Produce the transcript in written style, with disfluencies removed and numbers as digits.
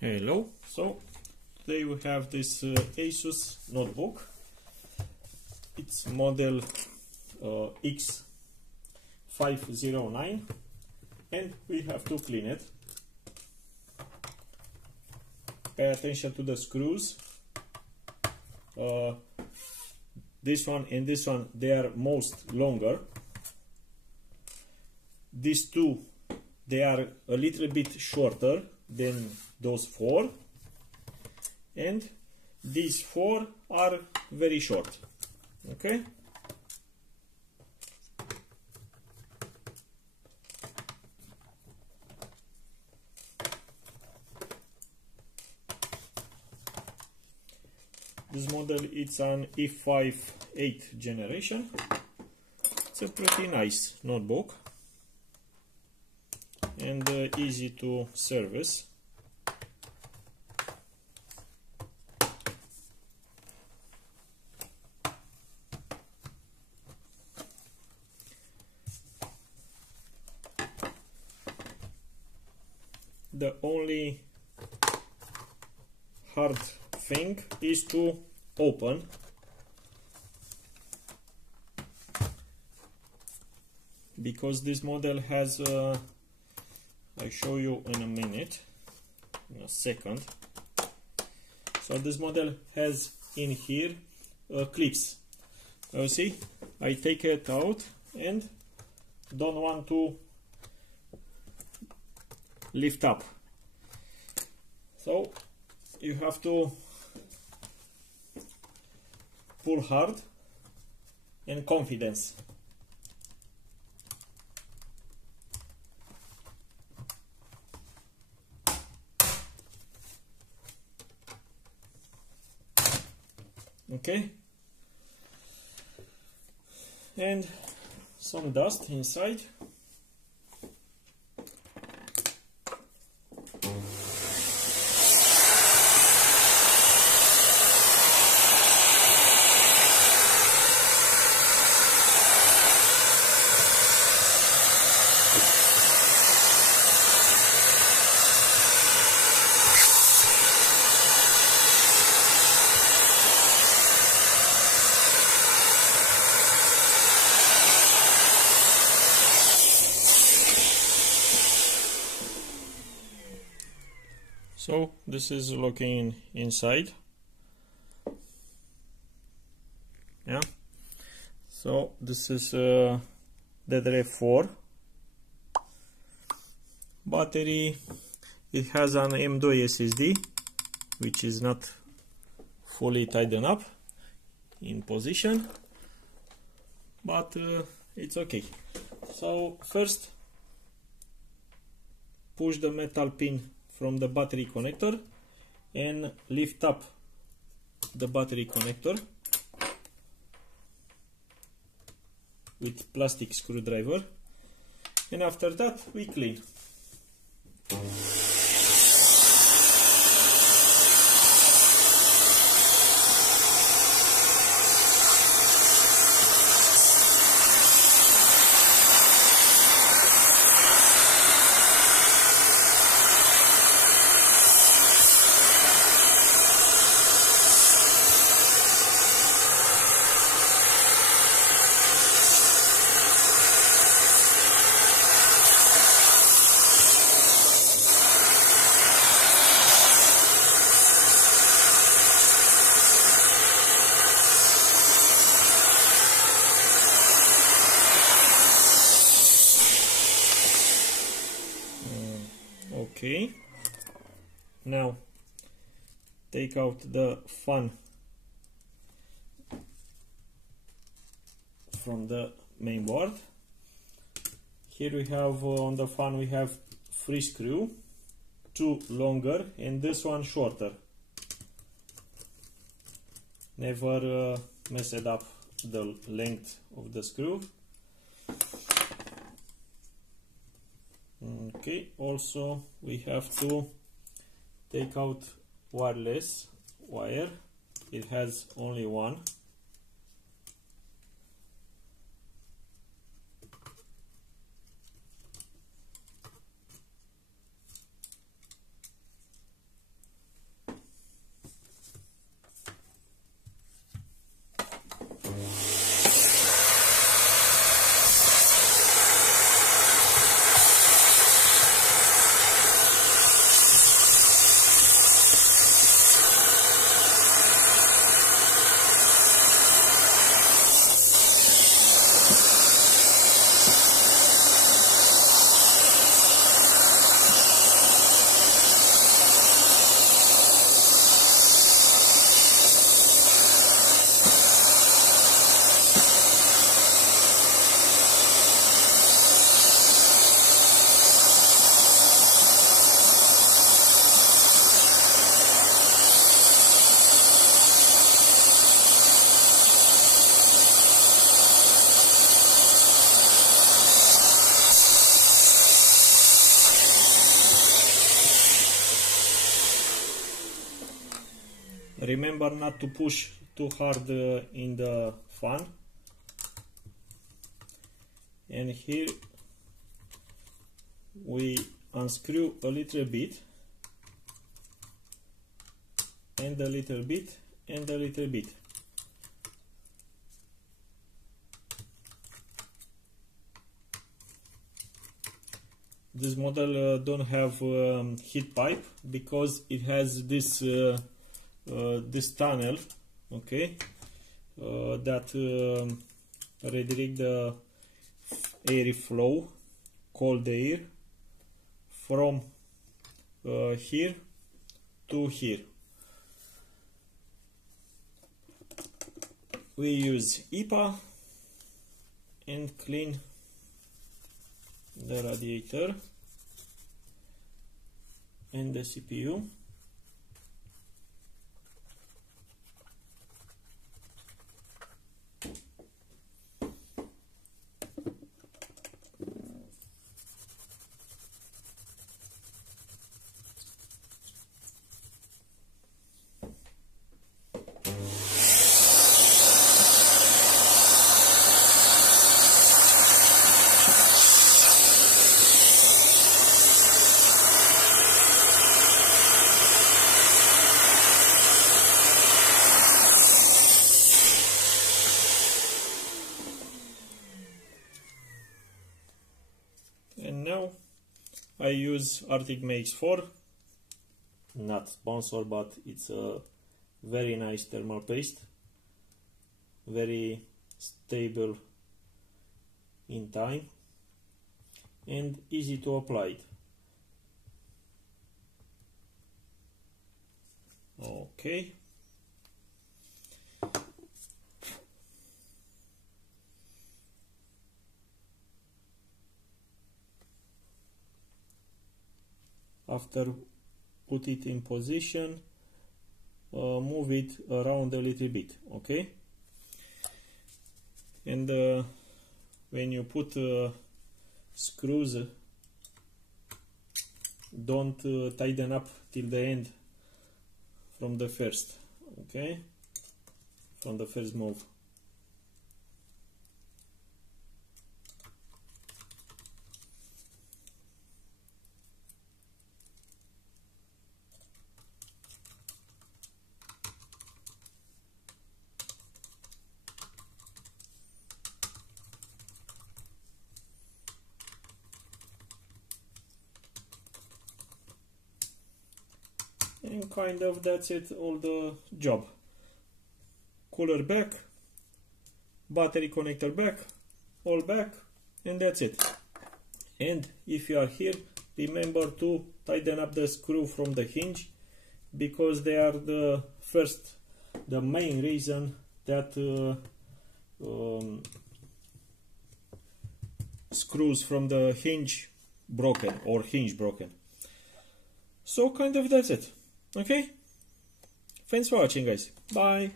Hello, so today we have this Asus notebook. It's model X509 and we have to clean it. Pay attention to the screws. This one and this one, they are most longer. These two, they are a little bit shorter than those four, and these four are very short. Okay, this model, it's an E5 8th generation. It's a pretty nice notebook and easy to service. The only hard thing is to open. Because this model has I'll show you in a minute, in a second. So this model has in here clips. You see, I take it out and don't want to lift up. So you have to pull hard and confidence. Okay, and some dust inside. So this is looking inside. Yeah. So this is the DDR4 battery. It has an M2 SSD, which is not fully tightened up in position, but it's okay. So first, push the metal pin from the battery connector and lift up the battery connector with plastic screwdriver, and after that we clean. Okay, now take out the fan from the main board. Here we have on the fan we have 3 screws, 2 longer and this one shorter. Never mess it up the length of the screw. Okay, also we have to take out wireless wire. It has only one. Remember not to push too hard in the fan. And here we unscrew a little bit, and a little bit, and a little bit. This model don't have heat pipe because it has this this tunnel, okay, that redirect the air flow, cold air, from here to here. We use IPA and clean the radiator and the CPU. And now I use Arctic Makes 4, not sponsor, but it's a very nice thermal paste, very stable in time and easy to apply it. Okay. After put it in position, move it around a little bit, okay? And when you put screws, don't tighten up till the end from the first, okay? From the first move. And kind of that's it, all the job. Cooler back, battery connector back, all back, and that's it. And if you are here, remember to tighten up the screw from the hinge, because they are the main reason that screws from the hinge broken, or hinge broken. So kind of that's it. Okay, thanks for watching, guys. Bye.